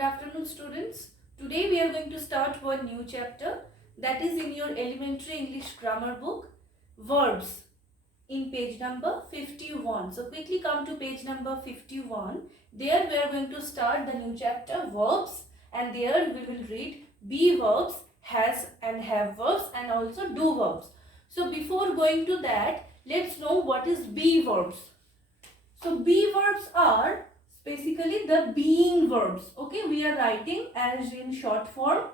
Good afternoon, students. Today we are going to start one new chapter that is in your elementary English grammar book, Verbs, in page number 51. So quickly come to page number 51. There we are going to start the new chapter, Verbs, and there we will read be verbs, has and have verbs, and also do verbs. So before going to that, let's know what is be verbs. So be verbs are basically the being verbs. Okay, we are writing as in short form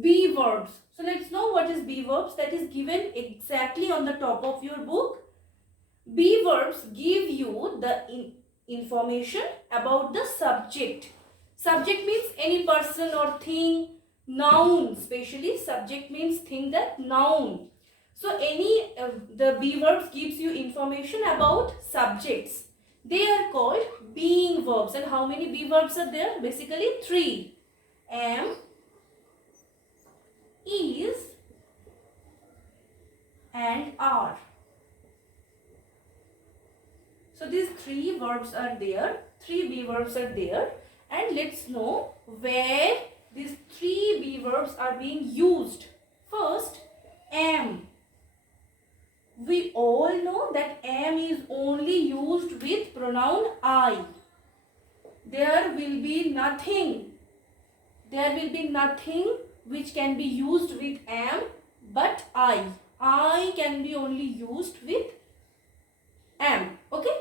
be verbs. So let's know what is be verbs. That is given exactly on the top of your book. Be verbs give you the information about the subject. Subject means any person or thing. Noun, especially subject means thing, that noun. So the be verbs gives you information about subjects. They are called being verbs. And how many be verbs are there? Basically 3. Am, is, and are. So these 3 verbs are there. 3 be verbs are there. And let's know where these 3 be verbs are being used. First, am. We all know that am is only used with pronoun I. There will be nothing which can be used with am but I. I can be only used with am. Okay?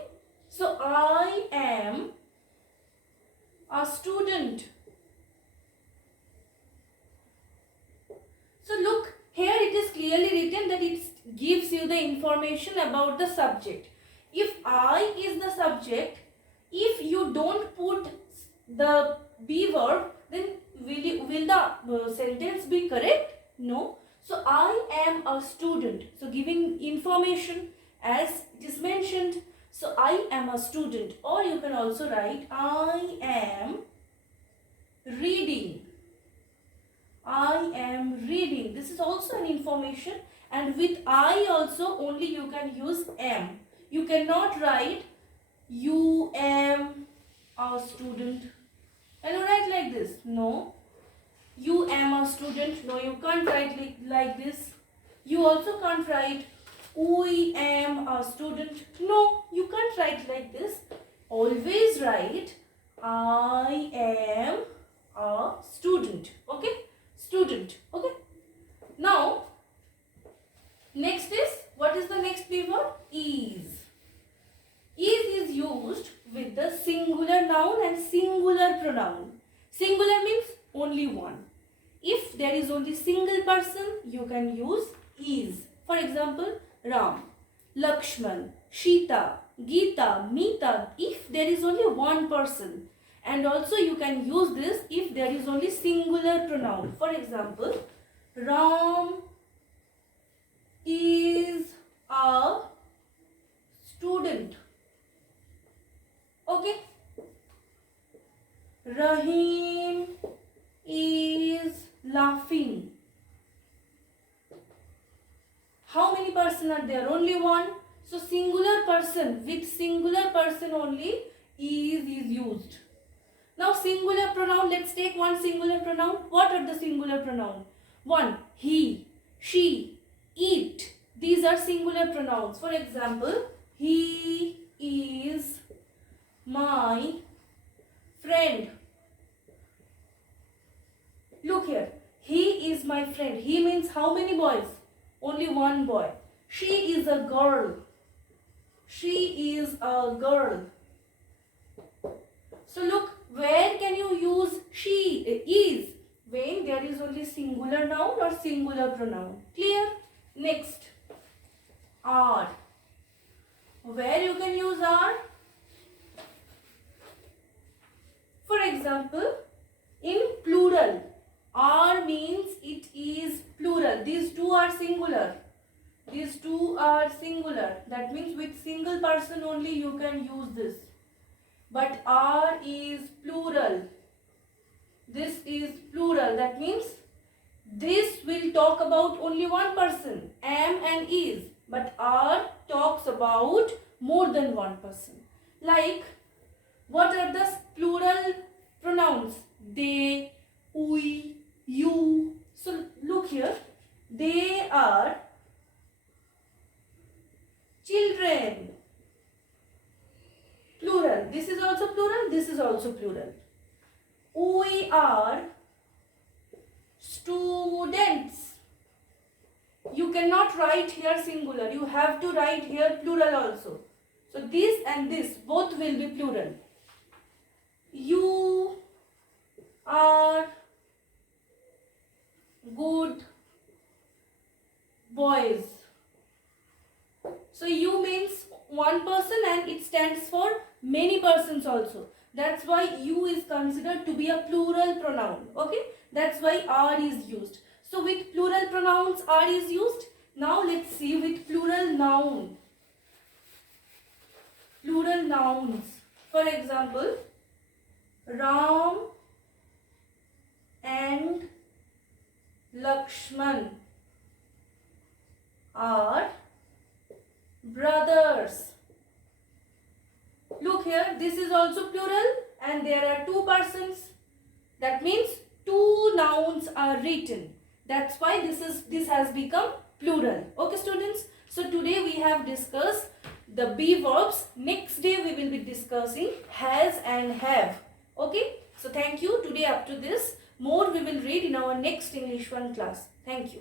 So I am a student. So look, here it is clearly written that it gives you the information about the subject. If I is the subject, if you don't put the be verb, then will the sentence be correct? No. So I am a student. So giving information as it is mentioned. So I am a student. Or you can also write I am reading. I am reading. This is also an information, and with I also only you can use am. You cannot write you am a student. Can you write like this? No. You am a student. No, you can't write like this. You also can't write we am a student. No, you can't write like this. Always write I am a student. Okay? Student. Okay? Now, next is, what is the next be verb? Is. Is used with the singular noun and singular pronoun. Singular means only one. If there is only single person, you can use is. For example, Ram, Lakshman, Sita, Geeta, Meeta, if there is only one person. And also you can use this if there is only singular pronoun. For example, Ram is a student. Okay. Rahim is laughing. How many persons are there? Only one. So singular person, with singular person only is used. Now singular pronoun, let's take one singular pronoun. What are the singular pronoun? One, he, she, it. These are singular pronouns. For example, he is my friend. Look here, he is my friend. He means how many boys? Only one boy. She is a girl. She is a girl. So look, where can you use she is? When there is only singular noun or singular pronoun. Clear? Next, are. Where you can use are? For example, in plural. Are means it is plural. These two are singular. These two are singular. That means with single person only you can use this. But are is plural. This is plural. That means this will talk about only one person, am and is. But are talks about more than one person. Like, what are the plural pronouns? they, we, you. So look here, they are children. Plural. This is also plural, this is also plural. We are students. You cannot write here singular, you have to write here plural also. So this and this both will be plural. You are good boys. So you means one person and it stands for many persons also. That's why you is considered to be a plural pronoun. Okay, that's why are is used. So with plural pronouns are is used. Now let's see with plural noun. Plural nouns. For example, Ram and Lakshman are brothers. Look here, this is also plural and there are two persons. That means two nouns are written. That's why this has become plural. Okay students, so today we have discussed the be verbs. Next day we will be discussing has and have. Okay, so thank you. Today up to this. More we will read in our next English 1 class. Thank you.